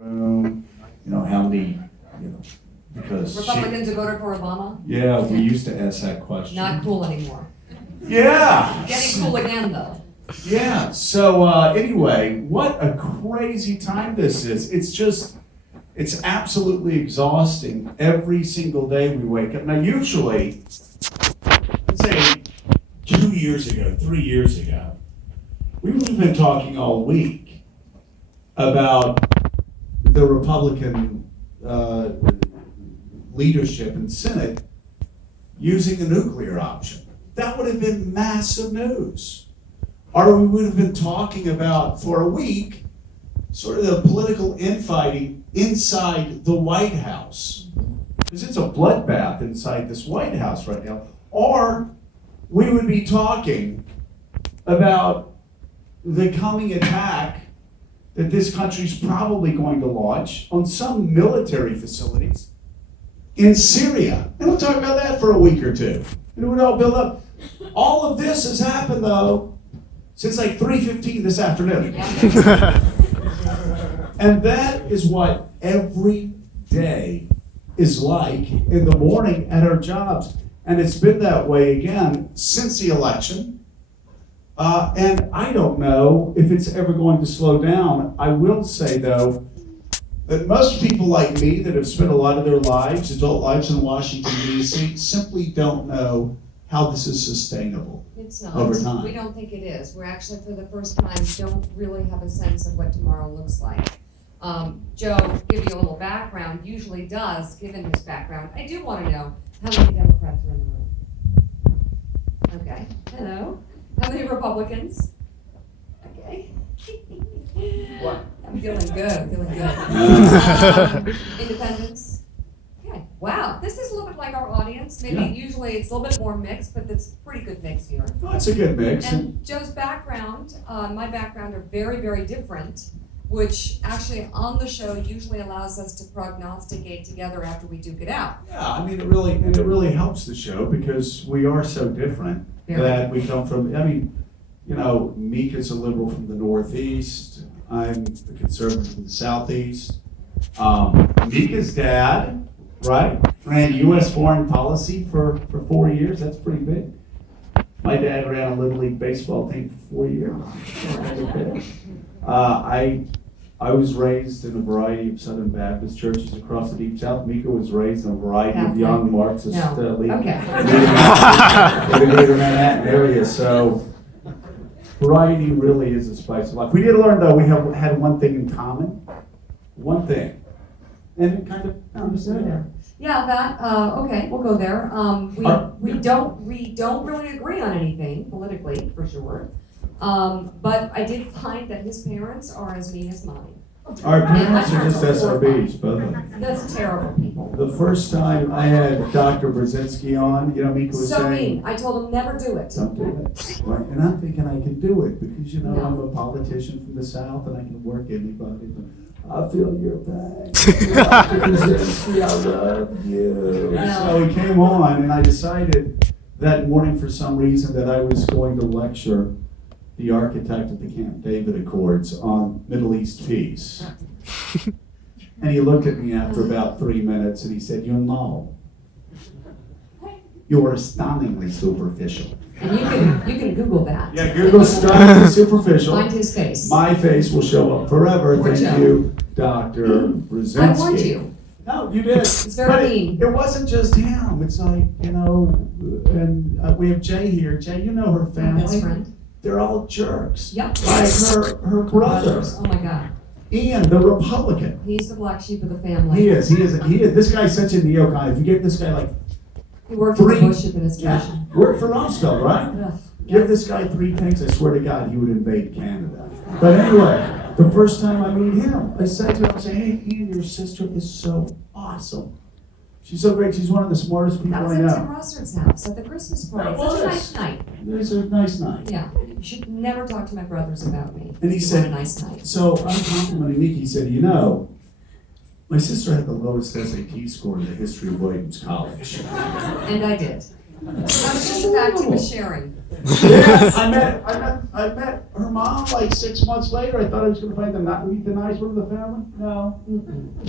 How many, because Republicans who voted for Obama? yeah, we used to ask that question. Not cool anymore. Yeah. Getting cool again, though. Yeah, so anyway, what a crazy time this is. It's absolutely exhausting every single day we wake up. Now, usually, let's say 2 years ago, 3 years ago, we would have been talking all week about the Republican leadership and Senate using the nuclear option. That would have been massive news. Or we would have been talking about, for a week, sort of the political infighting inside the White House. Because it's a bloodbath inside this White House right now. Or we would be talking about the coming attack that this country's probably going to launch on some military facilities in Syria. And we'll talk about that for a week or two. And it would all build up. All of this has happened, though, since like 3:15 this afternoon. And that is what every day is like in the morning at our jobs. And it's been that way again since the election. And I don't know if it's ever going to slow down. I will say, though, that most people like me that have spent a lot of their lives, adult lives in Washington, D.C., simply don't know how this is sustainable. It's not. Over time. We don't think it is. We're actually, for the first time, don't really have a sense of what tomorrow looks like. Joe, give you a little background, usually does, given his background. I do want to know how many Democrats are in the room. Okay. Hello. How many Republicans? Okay. What? I'm feeling good, Independents? Okay. Wow, this is a little bit like our audience. Maybe Yeah. usually it's a little bit more mixed, but it's a pretty good mix here. Well, it's a good mix. And Joe's background, my background are very, very different, which actually on the show usually allows us to prognosticate together after we duke it out. Yeah, I mean, it really helps the show because we are so different that we come from, Mika's a liberal from the Northeast. I'm a conservative from the Southeast. Mika's dad, right, ran U.S. foreign policy for 4 years. That's pretty big. My dad ran a Little League baseball team for 4 years. I was raised in a variety of Southern Baptist churches across the Deep South. Mika was raised in a variety of young Marxist leaders in the greater Manhattan area. So variety really is a spice of life. We did learn, though, we had one thing in common. One thing. And it kind of understood there. Yeah, that, okay, we'll go there. We don't really agree on anything politically, for sure. But I did find that his parents are as mean as mine. Our parents are just SRBs, both of them. That's terrible, people. The first time I had Dr. Brzezinski on, Mika was So saying, mean. I told him never do it. don't do it. Right? And I'm thinking I can do it because, No. I'm a politician from the South and I can work anybody. I feel your pain. Dr. Brzezinski, I love you. No. So he came on and I decided that morning for some reason that I was going to lecture the architect of the Camp David Accords on Middle East peace. And he looked at me after about 3 minutes and he said, you are stunningly superficial. And you can Google that. Yeah, Google stunningly superficial. Find his face. My face will show up forever. Poor Thank Joe. you, Dr. Brzezinski. I warned you. No, you did. It's very But mean. it wasn't just him. It's like, and we have Jay here. Jay, you know her family. Best friend. They're all jerks. Yep. Like her brother, Oh my God. Ian, the Republican. He's the black sheep of the family. He is. This guy's such a neocon. If you give this guy He worked for the Bush administration. yeah, worked for Rumsfeld, right? Ugh. Give this guy 3 tanks, I swear to God, he would invade Canada. But anyway, the first time I meet him, I said to him, hey, Ian, your sister is so awesome. She's so great. She's one of the smartest people That was I at know. Tim Russard's house at the Christmas party. That Such a was. nice night. It was a nice night. Yeah. You should never talk to my brothers about me. And he You said, want a nice night. So I'm complimenting Nikki. He said, my sister had the lowest SAT score in the history of Williams College. And I did. I was just about to was sharing. Yeah, I met her mom like 6 months later. I thought I was going to find meet the nice one of the family. No.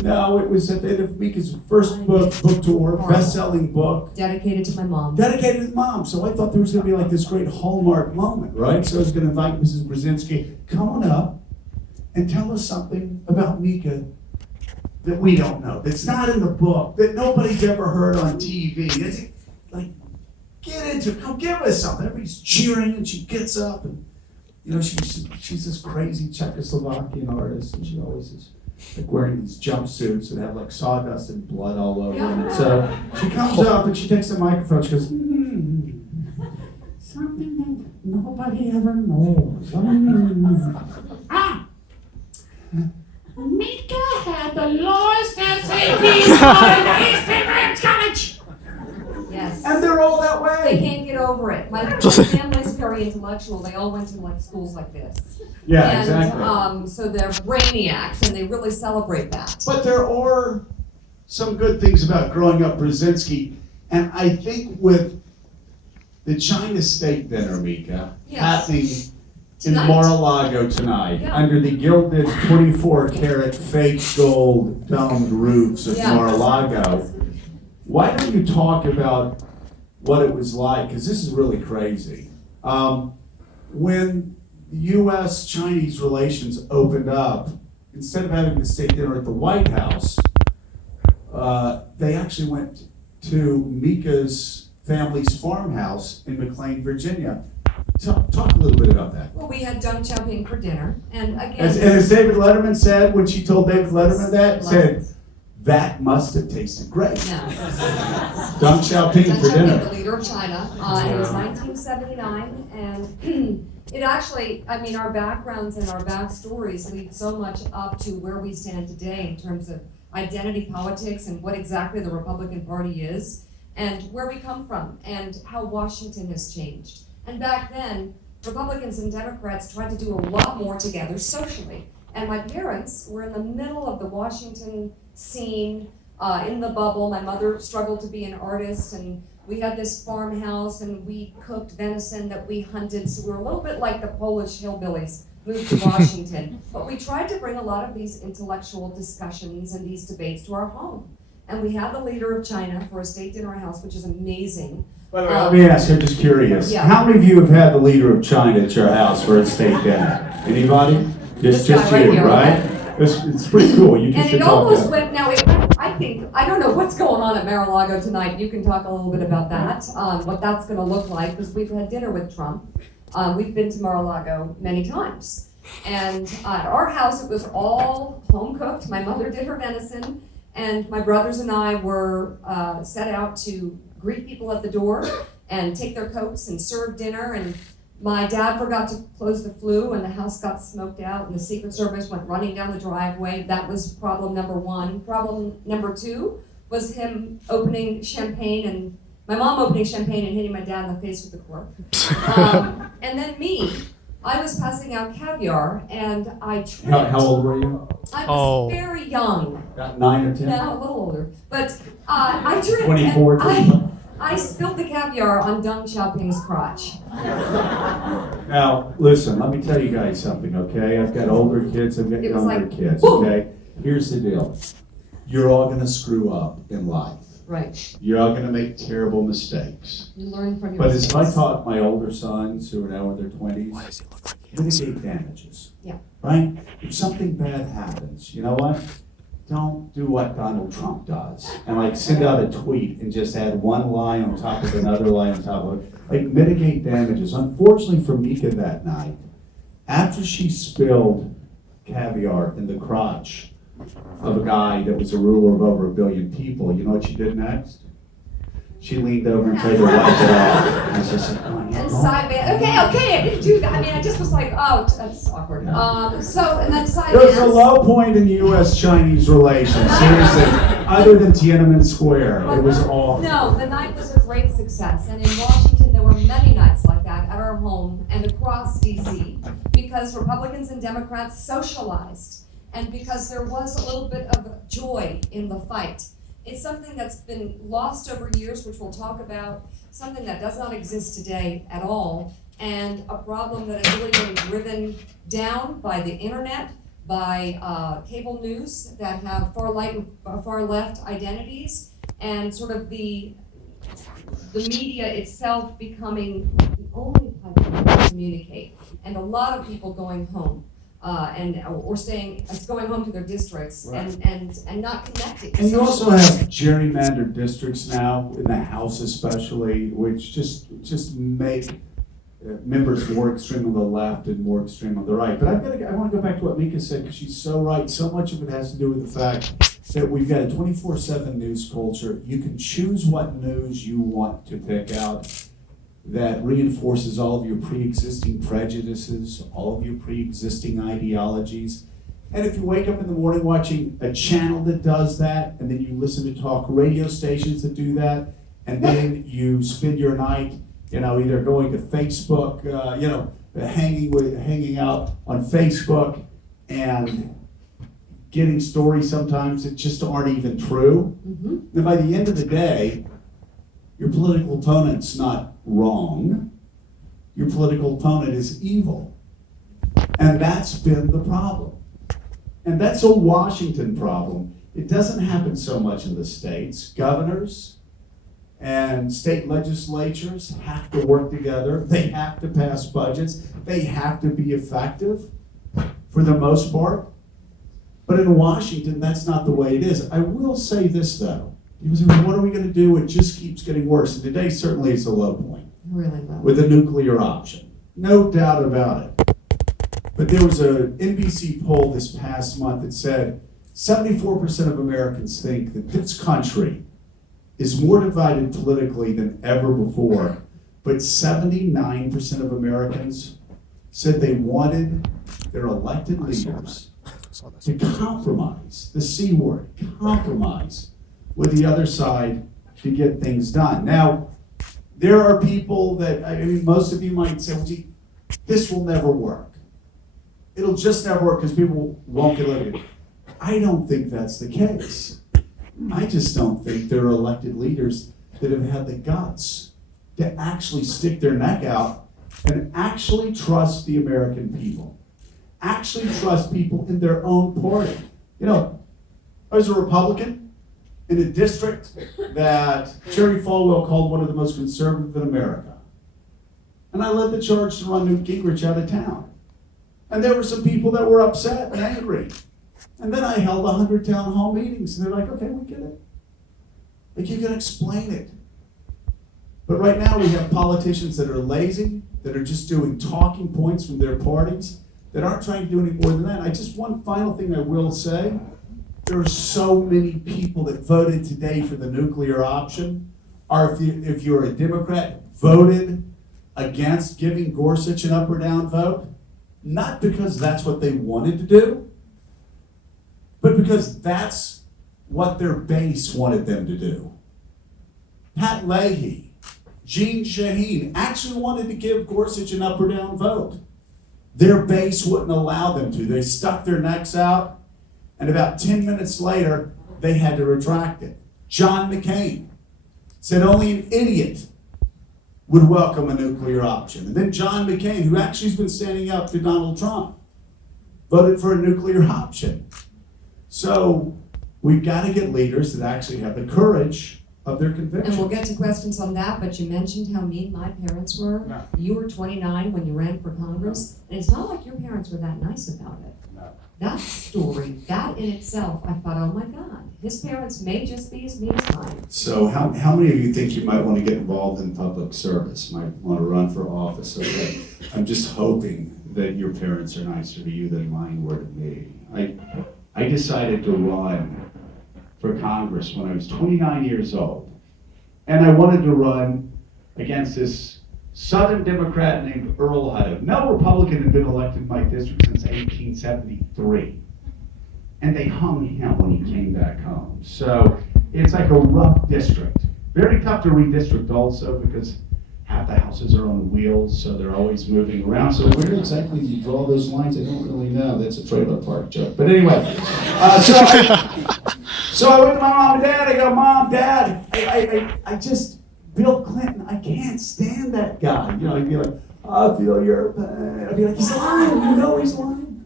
No, it was at the end of Mika's first book tour, best-selling book. Dedicated to my mom. Dedicated to mom. So I thought there was going to be like this great hallmark moment, right? So I was going to invite Mrs. Brzezinski, come on up and tell us something about Mika that we don't know, that's not in the book, that nobody's ever heard on TV. It's like, get into it, come give us something. Everybody's cheering and she gets up and, you know, she's this crazy Czechoslovakian artist and she always is like wearing these jumpsuits that have like sawdust and blood all over them. So she comes up and she takes the microphone, she goes, something that nobody ever knows. Mika had the lowest SAT score in East College. Yes. And they're all that They way. can't get over it. My family's very intellectual. They all went to like schools like this. Yeah, And, exactly. so they're brainiacs, and they really celebrate that. But there are some good things about growing up Brzezinski, and I think with the China State Dinner, Mika, Yes. happening Tonight. in Mar-a-Lago tonight, Yeah. under the gilded 24-karat fake gold domed roofs of Yeah. Mar-a-Lago, why don't you talk about what it was like? Because this is really crazy. When the U.S.-Chinese relations opened up, instead of having the state dinner at the White House, they actually went to Mika's family's farmhouse in McLean, Virginia. Talk a little bit about that. Well, we had Deng Xiaoping for dinner, and again. And as David Letterman said, when she told David Letterman that, said, that must have tasted great. No. Deng Xiaoping Deng for Xiaoping, dinner. the leader of China. It was 1979, and it actually, I mean, our backgrounds and our backstories lead so much up to where we stand today in terms of identity politics and what exactly the Republican Party is, and where we come from, and how Washington has changed. And back then, Republicans and Democrats tried to do a lot more together socially. And my parents were in the middle of the Washington scene, in the bubble. My mother struggled to be an artist, and we had this farmhouse, and we cooked venison that we hunted. So we were a little bit like the Polish hillbillies moved to Washington. But we tried to bring a lot of these intellectual discussions and these debates to our home. And we had the leader of China for a state dinner house, which is amazing. By the way, let me ask, I'm just curious. Yeah. How many of you have had the leader of China at your house for a state dinner? Anybody? This Just guy right you, here, right? It's pretty cool. You And should it talk almost about went, now it went, I don't know what's going on at Mar-a-Lago tonight. You can talk a little bit about that, what that's gonna look like, because we've had dinner with Trump. We've been to Mar-a-Lago many times. And at our house, it was all home cooked. My mother did her venison, and my brothers and I were set out to greet people at the door and take their coats and serve dinner. And my dad forgot to close the flue, and the house got smoked out, and the Secret Service went running down the driveway. That was problem number one. Problem number two was him opening champagne, and my mom opening champagne and hitting my dad in the face with the cork. And then me, I was passing out caviar, and I tripped. How old were you? I was very young. About 9 or 10? No, a little older. But I tripped. 24, and 25? I spilled the caviar on Deng Xiaoping's crotch. Now, listen, let me tell you guys something, okay? I've got older kids, I've got It was younger like, kids, boom. okay? Here's the deal. You're all gonna screw up in life. Right. You're all gonna make terrible mistakes. You learn from your But as I mistakes. taught my older sons, who are now in their 20s, mitigate damages. Yeah. Right? If something bad happens, you know what? Don't do what Donald Trump does and like send out a tweet and just add one lie on top of another lie on top of it. Like mitigate damages. Unfortunately for Mika that night, after she spilled caviar in the crotch of a guy that was a ruler of over 1 billion people, you know what she did next? She leaned over and tried to wipe it off. And I was just like, And side man, okay, I didn't do that. I mean, I just was like, oh, that's awkward. Yeah. And then side It was a man. low point in U.S.-Chinese relations, seriously. Other than Tiananmen Square, it was awful. No, the night was a great success. And in Washington, there were many nights like that at our home and across D.C. because Republicans and Democrats socialized and because there was a little bit of joy in the fight. It's something that's been lost over years, which we'll talk about, something that does not exist today at all, and a problem that has really been driven down by the internet, by cable news that have far left identities, and sort of the media itself becoming the only platform to communicate, and a lot of people going home. Going home to their districts, right, and not connecting. And you also have gerrymandered districts now, in the House especially, which just make members more extreme on the left and more extreme on the right. But I want to go back to what Mika said, because she's so right. So much of it has to do with the fact that we've got a 24/7 news culture. You can choose what news you want to pick out that reinforces all of your pre-existing prejudices, all of your pre-existing ideologies. And if you wake up in the morning watching a channel that does that, and then you listen to talk radio stations that do that, and then you spend your night, either going to Facebook, hanging out on Facebook and getting stories sometimes that just aren't even true. Mm-hmm. And by the end of the day, your political opponent's not wrong. Your political opponent is evil. And that's been the problem. And that's a Washington problem. It doesn't happen so much in the states. Governors and state legislatures have to work together. They have to pass budgets. They have to be effective for the most part. But in Washington, that's not the way it is. I will say this, though. Because what are we going to do? It just keeps getting worse. And today certainly is a low point. Really low. With a nuclear option. No doubt about it. But there was an NBC poll this past month that said 74% of Americans think that this country is more divided politically than ever before. But 79% of Americans said they wanted their elected leaders to compromise, the C word, compromise with the other side to get things done. Now, there are people that, most of you might say, well, gee, this will never work. It'll just never work because people won't get elected. I don't think that's the case. I just don't think there are elected leaders that have had the guts to actually stick their neck out and actually trust the American people. Actually trust people in their own party. I was a Republican in a district that Jerry Falwell called one of the most conservative in America. And I led the charge to run Newt Gingrich out of town. And there were some people that were upset and angry. And then I held 100 town hall meetings, and they're like, okay, we get it. Like, you can explain it. But right now we have politicians that are lazy, that are just doing talking points from their parties, that aren't trying to do any more than that. One final thing I will say. There are so many people that voted today for the nuclear option, or if you're a Democrat, voted against giving Gorsuch an up or down vote, not because that's what they wanted to do, but because that's what their base wanted them to do. Pat Leahy, Jeanne Shaheen actually wanted to give Gorsuch an up or down vote. Their base wouldn't allow them to. They stuck their necks out. And about 10 minutes later, they had to retract it. John McCain said only an idiot would welcome a nuclear option. And then John McCain, who actually has been standing up to Donald Trump, voted for a nuclear option. So we've got to get leaders that actually have the courage of their convictions. And we'll get to questions on that, but you mentioned how mean my parents were. No. You were 29 when you ran for Congress, and it's not like your parents were that nice about it. No. That story, that in itself, I thought, oh my God, his parents may just be as mean as mine. So how many of you think you might want to get involved in public service, might want to run for office? Okay. I'm just hoping that your parents are nicer to you than mine were to me. I decided to run for Congress when I was 29 years old. And I wanted to run against this Southern Democrat named Earl Hutto. No Republican had been elected in my district since 1873. And they hung him when he came back home. So it's like a rough district. Very tough to redistrict also because half the houses are on wheels, so they're always moving around. So where exactly do you draw those lines? I don't really know. That's a trailer park joke. But anyway, So I went to my mom and dad. I go, Mom, Dad, I just, Bill Clinton, I can't stand that guy. You know, he'd be like, I feel your pain. I'd be like, he's lying. You know he's lying.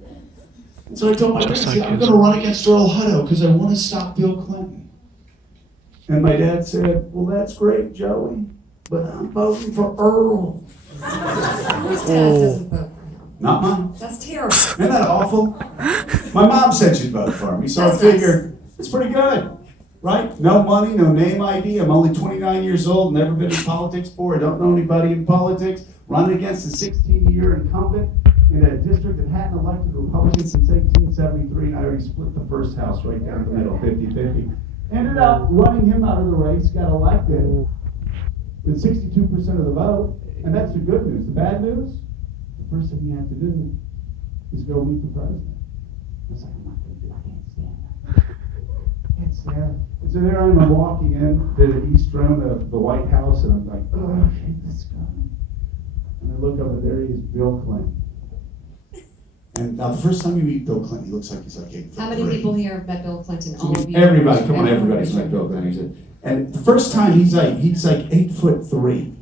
And so I told my parents, I'm going to run against Earl Hutto because I want to stop Bill Clinton. And my dad said, well, that's great, Joey, but I'm voting for Earl. Whose dad doesn't vote for him? Not mine. That's terrible. Isn't that awful? My mom said she'd vote for me, so That's I figured it's pretty good, right? No money, no name ID. I'm only 29 years old, never been in politics before. I don't know anybody in politics. Running against a 16-year incumbent in a district that hadn't elected a Republican since 1873, and I already split the first house right down the middle, 50-50. Ended up running him out of the race, got elected with 62% of the vote, and that's the good news. The bad news, the first thing you have to do is go meet the president. I was like, I'm not going to do it. I can't stand that. I can't stand it. And so there I am, I'm walking in to the East Room of the White House, and I'm like, oh, I hate this guy. And I look over there, he is Bill Clinton. And now the first time you meet Bill Clinton, he looks like he's like 8 foot How many 3. people here have met Bill Clinton? All of you? Everybody, come on, everybody's met Bill Clinton. He said, and the first time he's like 8 foot 3.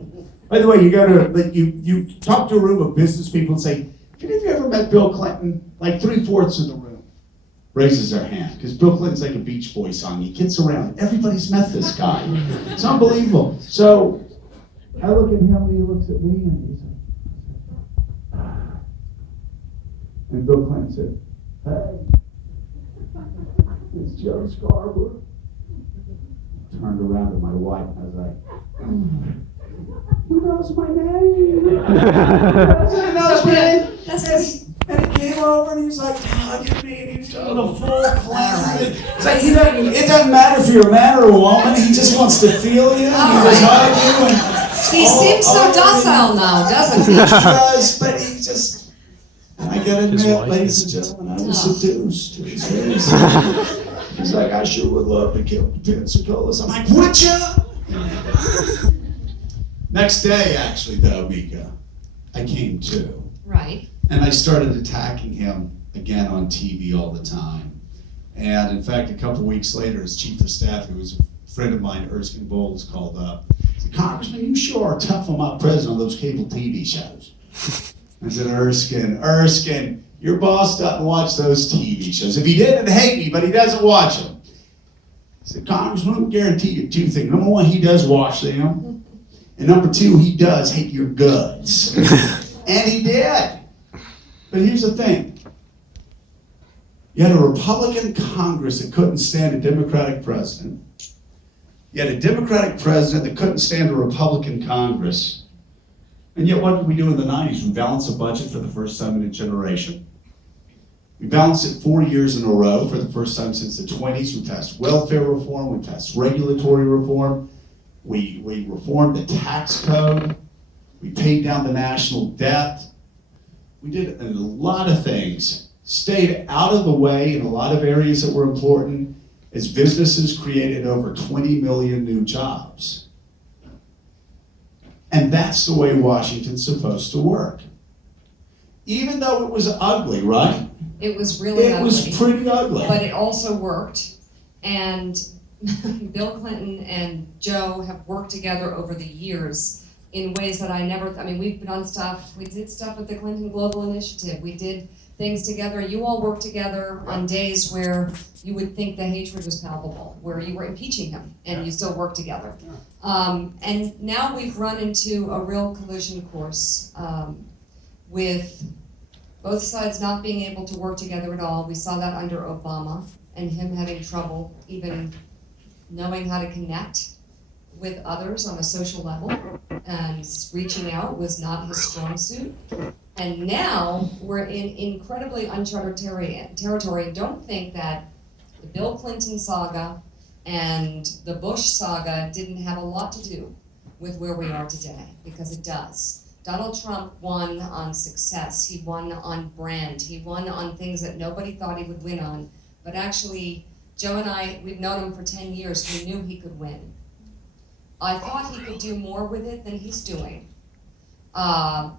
By the way, you go to you talk to a room of business people and say, have you ever met Bill Clinton? Like 3/4 of the room raises their hand because Bill Clinton's like a Beach Boy song. He gets around. Everybody's met this guy. It's unbelievable. So I look at him and he looks at me and he's like, and Bill Clinton said, hey, it's Joe Scarborough. Turned around to my wife and I was like, he knows my name. He knows my name. And he came over and he was like hugging me and he was doing a full Clinton. It's like it doesn't matter if you're a man or a woman, he just wants to feel you. He just hug you. He seems so docile now, doesn't he? He does, but he just, and I gotta admit, ladies and gentlemen, I was seduced to his face. He's like, I sure would love to kill Pensacola's. I'm like, would ya? Next day, actually, though, Mika, I came to. Right. And I started attacking him again on TV all the time. And in fact, a couple weeks later, his chief of staff, who was a friend of mine, Erskine Bowles, called up. He said, Congressman, you sure are tough on my president on those cable TV shows. I said, Erskine, your boss doesn't watch those TV shows. If he did, it'd hate me, but he doesn't watch them. I said, Congressman, I'm guarantee you 2 things. Number 1, he does watch them. And number 2, he does hate your guts. And he did. But here's the thing. You had a Republican Congress that couldn't stand a Democratic president. You had a Democratic president that couldn't stand a Republican Congress. And yet what did we do in the 90s? We balanced a budget for the first time in a generation. We balanced it 4 years in a row for the first time since the 20s. We passed welfare reform. We passed regulatory reform. We reformed the tax code. We paid down the national debt. We did a lot of things. Stayed out of the way in a lot of areas that were important as businesses created over 20 million new jobs. And that's the way Washington's supposed to work. Even though it was ugly, right? It was really ugly. It was pretty ugly. But it also worked. And Bill Clinton and Joe have worked together over the years in ways that I never, we've done stuff, we did stuff with the Clinton Global Initiative, we did things together, you all worked together on days where you would think the hatred was palpable, where you were impeaching him, and you still worked together. And now we've run into a real collision course with both sides not being able to work together at all. We saw that under Obama, and him having trouble even knowing how to connect with others on a social level, and reaching out was not his strong suit. And now we're in incredibly uncharted territory. Don't think that the Bill Clinton saga and the Bush saga didn't have a lot to do with where we are today, because it does. Donald Trump won on success. He won on brand. He won on things that nobody thought he would win on. But actually, Joe and I, we've known him for 10 years. We knew he could win. I thought he could do more with it than he's doing.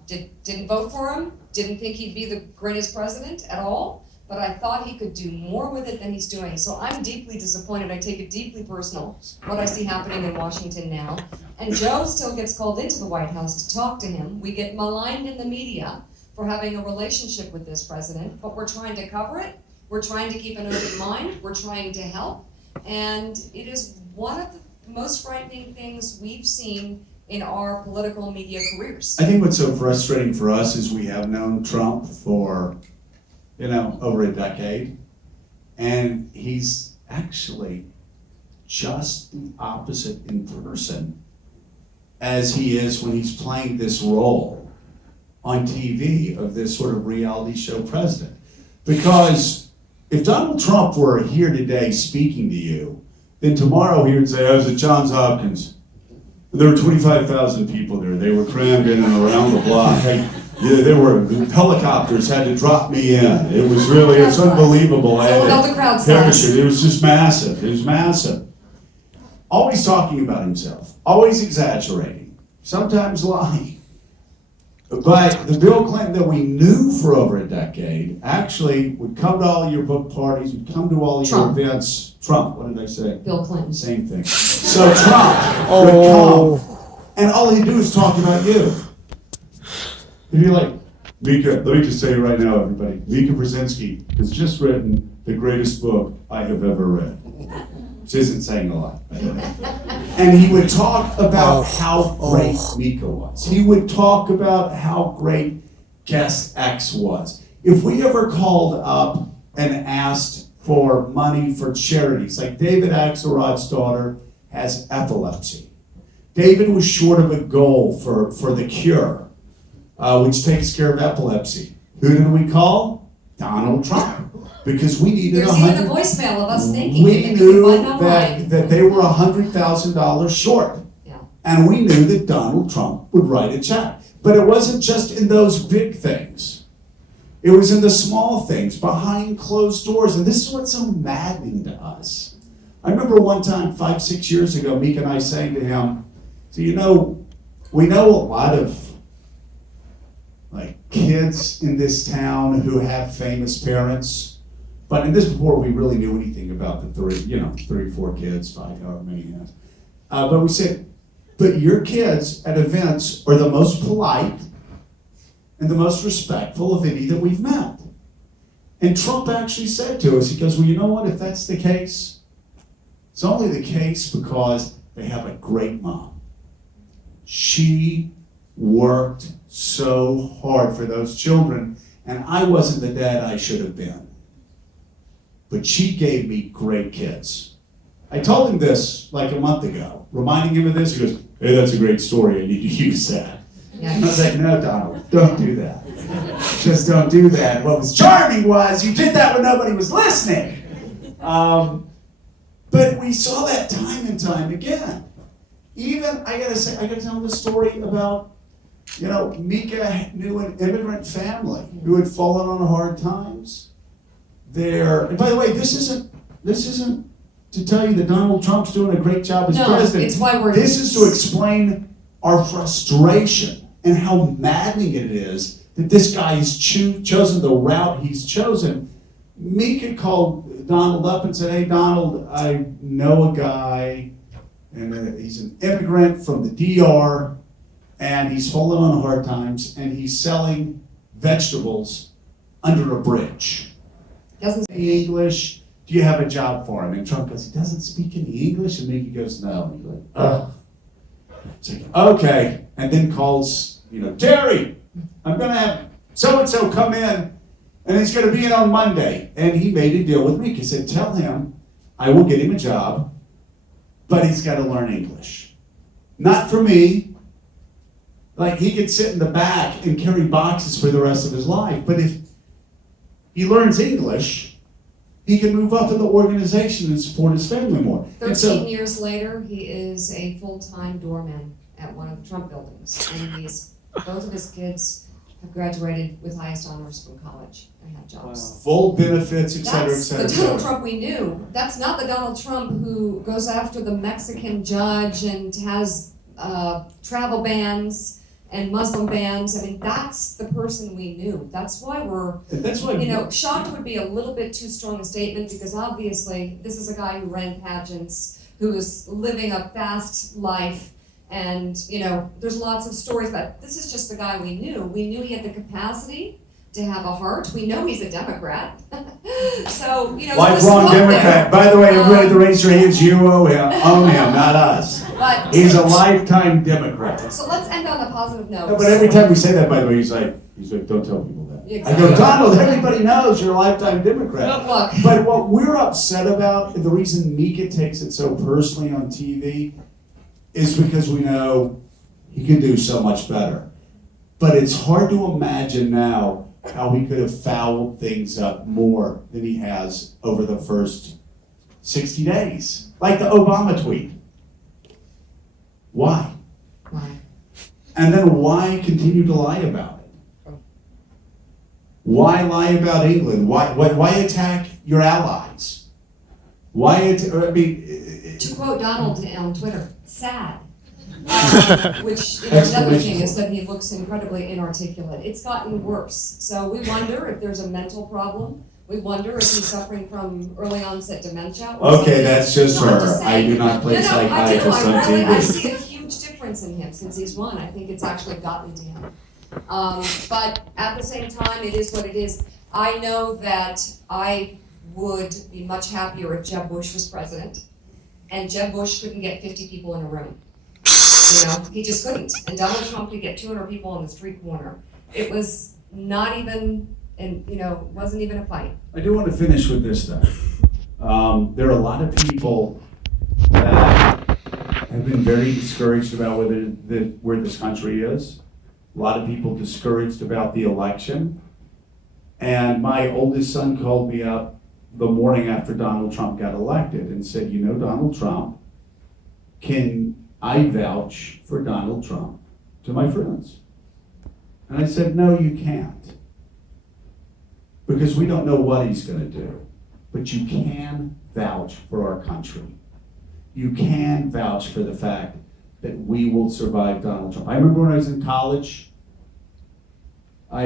Didn't vote for him, didn't think he'd be the greatest president at all, but I thought he could do more with it than he's doing. So I'm deeply disappointed. I take it deeply personal, what I see happening in Washington now. And Joe still gets called into the White House to talk to him. We get maligned in the media for having a relationship with this president, but we're trying to cover it. We're trying to keep an open mind. We're trying to help. And it is one of the most frightening things we've seen in our political media careers. I think what's so frustrating for us is we have known Trump for, over a decade, and he's actually just the opposite in person as he is when he's playing this role on TV of this sort of reality show president. Because if Donald Trump were here today speaking to you, then tomorrow he would say, I was at Johns Hopkins. There were 25,000 people there. They were crammed in and around the block. The helicopters had to drop me in. It was unbelievable. So about the crowd size. It was just massive. It was massive. Always talking about himself. Always exaggerating. Sometimes lying. But the Bill Clinton that we knew for over a decade actually would come to all your book parties, would come to all your events. Trump, what did I say? Bill Clinton. Same thing. So Trump would come, and all he'd do is talk about you. He'd be like, Mika, let me just tell you right now, everybody, Mika Brzezinski has just written the greatest book I have ever read. Which isn't saying a lot. And he would talk about how great Mika was. He would talk about how great guest X was. If we ever called up and asked for money for charities, like David Axelrod's daughter has epilepsy. David was short of a goal for the cure, which takes care of epilepsy. Who did we call? Donald Trump. Because we needed There's even a voicemail of us thanking we him. knew that they were $100,000 short. Yeah. And we knew that Donald Trump would write a check. But it wasn't just in those big things. It was in the small things, behind closed doors. And this is what's so maddening to us. I remember one time, 5-6 years ago, Mika and I saying to him, so we know a lot of kids in this town who have famous parents. But in this before we really knew anything about the 3 or 4 kids, 5, however many he has. But we said, but your kids at events are the most polite and the most respectful of any that we've met. And Trump actually said to us, he goes, well, you know what, if that's the case, it's only the case because they have a great mom. She worked so hard for those children, and I wasn't the dad I should have been. But she gave me great kids. I told him this like a month ago, reminding him of this. He goes, hey, that's a great story. I need to use that. Yeah. I was like, no, Donald, don't do that. Just don't do that. What was charming was you did that when nobody was listening. But we saw that time and time again. Even, I gotta tell this story about, Mika knew an immigrant family who had fallen on hard times. And by the way, this isn't to tell you that Donald Trump's doing a great job as president. It's why This is to explain our frustration and how maddening it is that this guy has chosen the route he's chosen. Mika called Donald up and said, hey, Donald, I know a guy, and he's an immigrant from the DR, and he's fallen on hard times, and he's selling vegetables under a bridge. Doesn't speak English. Do you have a job for him? And Trump goes, he doesn't speak any English? And Mickey goes, no. And he's like, ugh. It's like, okay. And then calls, Terry, I'm going to have so-and-so come in, and he's going to be in on Monday. And he made a deal with me. He said, tell him I will get him a job, but he's got to learn English. Not for me. He could sit in the back and carry boxes for the rest of his life. But if he learns English, he can move up in the organization and support his family more. 13 years later, he is a full-time doorman at one of the Trump buildings. And both of his kids have graduated with highest honors from college and have jobs. Wow. Full benefits, et cetera, et That's cetera. the Donald Trump we knew. That's not the Donald Trump who goes after the Mexican judge and has travel bans and Muslim bans. I mean, that's the person we knew. That's why That's why, shocked would be a little bit too strong a statement, because obviously this is a guy who ran pageants, who is living a fast life, and there's lots of stories about, this is just the guy we knew. We knew he had the capacity to have a heart. We know he's a Democrat. So, lifelong Democrat. By the way, everybody to raise your hands, you own him, not us. But he's a lifetime Democrat. So let's end on a positive note. No, but every time we say that, by the way, he's like, don't tell people that. Exactly. I go, Donald, everybody knows you're a lifetime Democrat. Look. But what we're upset about, and the reason Mika takes it so personally on TV, is because we know he can do so much better. But it's hard to imagine now how he could have fouled things up more than he has over the first 60 days. Like the Obama tweet. Why? And then why continue to lie about it? Why lie about England? Why attack your allies? To quote Donald on Twitter, sad. Which another thing is that he looks incredibly inarticulate. It's gotten worse. So we wonder if there's a mental problem. We wonder if he's suffering from early onset dementia. Okay, that's just I'm her. I do not play psychiatrist on TV. I see a huge difference in him since he's won. I think it's actually gotten to him. But at the same time, it is what it is. I know that I would be much happier if Jeb Bush was president, and Jeb Bush couldn't get 50 people in a room. He just couldn't. And Donald Trump could get 200 people on the street corner. It was not even, wasn't even a fight. I do want to finish with this though. There are a lot of people that have been very discouraged about where this country is. A lot of people discouraged about the election. And my oldest son called me up the morning after Donald Trump got elected and said, Donald Trump, can I vouch for Donald Trump to my friends? And I said, no, you can't. Because we don't know what he's going to do. But you can vouch for our country. You can vouch for the fact that we will survive Donald Trump. I remember when I was in college, I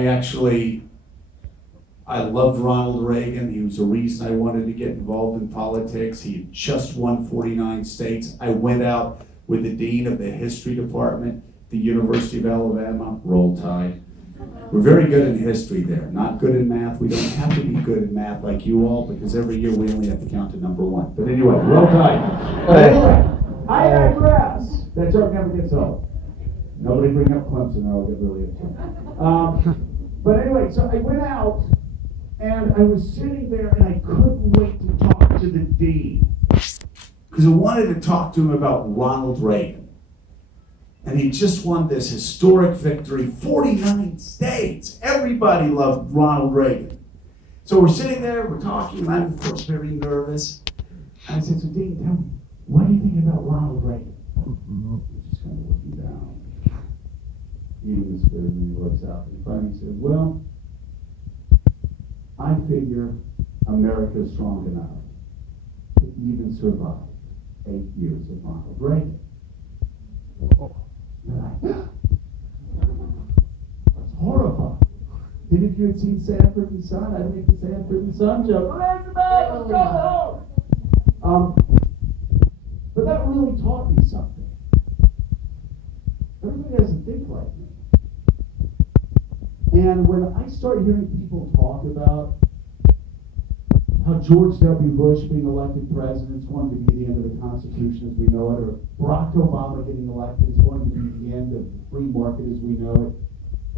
loved Ronald Reagan. He was the reason I wanted to get involved in politics. He had just won 49 states. I went out with the dean of the history department, the University of Alabama, Roll Tide. We're very good in history there, not good in math. We don't have to be good in math like you all, because every year we only have to count to number 1. But anyway, Roll Tide. Anyway, I digress. That joke never gets old. Nobody bring up Clemson or I'll get really upset. But anyway, so I went out and I was sitting there and I couldn't wait to talk to the dean, because I wanted to talk to him about Ronald Reagan. And he just won this historic victory, 49 states. Everybody loved Ronald Reagan. So we're sitting there, we're talking, and I'm, of course, very nervous. And I said, so Dean, tell me, what do you think about Ronald Reagan? He's just kind of looking down, eating the spoon, and he looks up. And finally he said, well, I figure America's strong enough to even survive 8 years of Ronald Reagan. And that's horrifying. Then if you had seen Sanford and Son, I'd make the Sanford and Son joke. Let's go home. But that really taught me something. Everybody doesn't think like me. And when I start hearing people talk about how George W. Bush being elected president is going to be the end of the Constitution as we know it, or Barack Obama getting elected is going to be the end of the free market as we know it,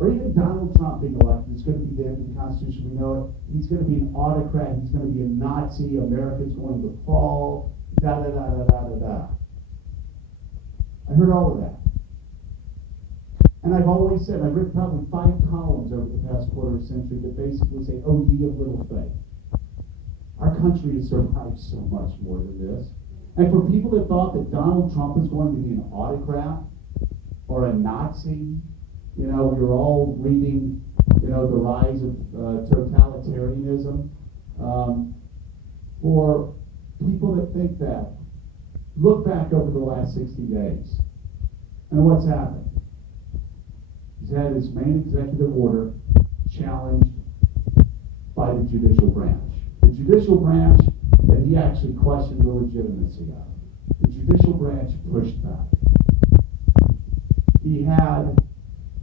or even Donald Trump being elected is going to be the end of the Constitution we know it, he's going to be an autocrat, he's going to be a Nazi, America's going to fall, da-da-da-da-da-da-da. I heard all of that. And I've always said, I've written probably 5 columns over the past quarter century that basically say, oh, ye of little faith. Our country has survived so much more than this. And for people that thought that Donald Trump is going to be an autocrat or a Nazi, we were all reading, the rise of totalitarianism. For people that think that, look back over the last 60 days and what's happened. He's had his main executive order challenged by the judicial branch. The judicial branch that he actually questioned the legitimacy of. The judicial branch pushed back. He had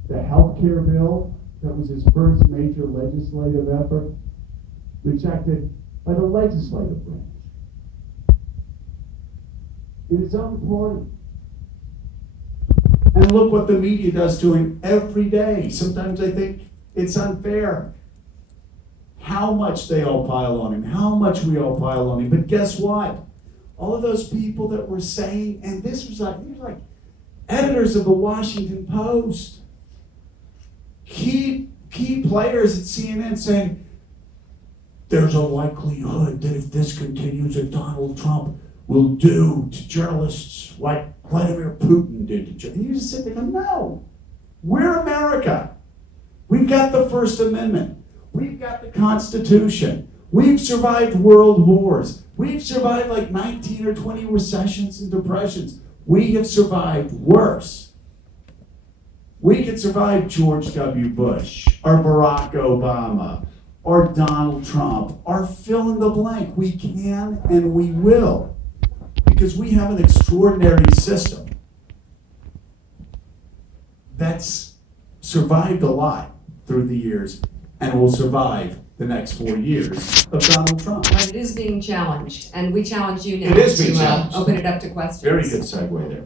the health care bill, that was his first major legislative effort, rejected by the legislative branch. In his own party. And look what the media does to him every day. Sometimes I think it's unfair how much they all pile on him, how much we all pile on him. But guess what? All of those people that were saying, and these were like editors of the Washington Post, key players at CNN saying, there's a likelihood that if this continues, that Donald Trump will do to journalists what Vladimir Putin did to journalists. And you just sit there and go, no, we're America. We've got the First Amendment. We've got the Constitution. We've survived world wars. We've survived like 19 or 20 recessions and depressions. We have survived worse. We could survive George W. Bush, or Barack Obama, or Donald Trump, or fill in the blank. We can and we will. Because we have an extraordinary system that's survived a lot through the years and will survive the next 4 years of Donald Trump. But it is being challenged, and we challenge you now It is being to challenged. open it up to questions. Very good segue there.